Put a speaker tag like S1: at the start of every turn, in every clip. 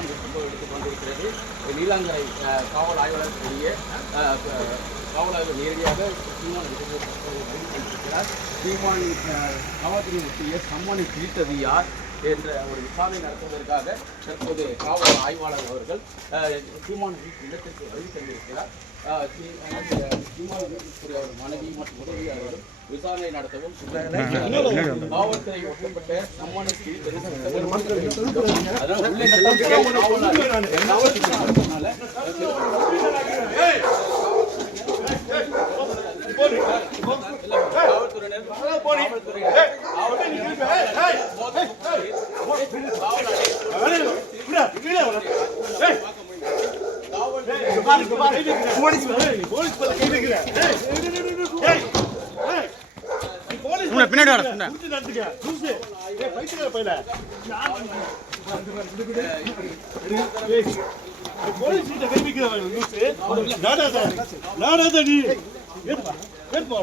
S1: Remand சம்பவம் எடுத்துக் கொண்டிருக்கிறது. நீலாங்கரை காவல் ஆய்வாளர் கூடிய காவல் ஆய்வு நேரடியாக சீமான் கொண்டிருக்கிறார். சீமான் அஹ், காவல்துறை முக்கிய சம்மனை பிரித்தது யார்? என்ற ஒரு விசாரணை நடத்துவதற்காக தற்போது காவல் ஆய்வாளர் அவர்கள் அஹ், சீமான் இடத்திற்கு வருகை தந்திருக்கிறார் அஹ், அவர் மனைவி மற்றும் உதவியாளர்களும் விசாரணை நடத்தவும் காவல்துறை ஒட்டப்பட்ட சம்மனை பிரித்தது அதான் உள்ளே காவல்துறையினர் காவல்துறையினர்
S2: பின்னாடி வர
S3: போலீஸ் கிட்ட நாடாதா நாடாதா நீ. ஏத்துப்பா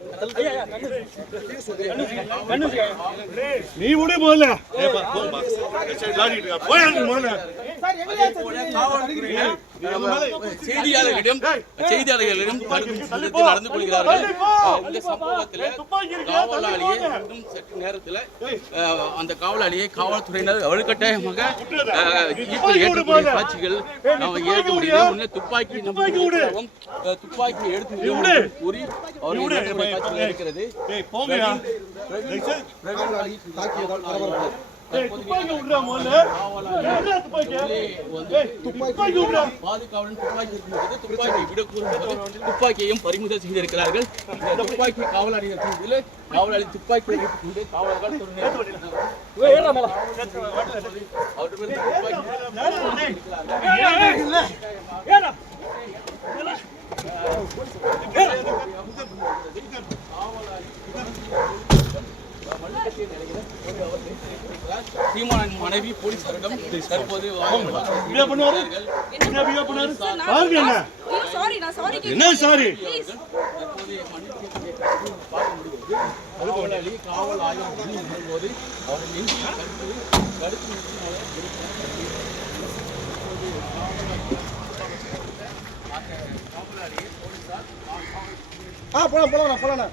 S3: நீ விடு முதல்ல.
S1: செய்தியாளர்களிடம் செய்தியாளர்களிடம் நடந்து கொள்கிறார்கள். இந்த சம்பவத்தில் காவலாளியை இன்னும் சற்று நேரத்தில் அந்த காவலாளியை காவல்துறையினர் வலுக்கட்டாயமாக ஜீப்பில் ஏற்றக்கூடிய காட்சிகள் நாம் ஏற்க முடியல. துப்பாக்கி துப்பாக்கி எடுத்து நிறுவனம் கூறி காட்சிகள் இருக்கிறது தாக்கியதால் கூறும்போது துப்பாக்கியையும் பறிமுதல் செய்திருக்கிறார்கள் துப்பாக்கி செய்ததில் காவலாளி துப்பாக்கி காவலர்கள் சீமானின் மனைவி போலீசாரிடம் தற்போது
S3: என்ன
S4: சாரி
S1: காவல் ஆய்வு போது அவர்
S2: ஆ போலாம் போலாம் போலாம்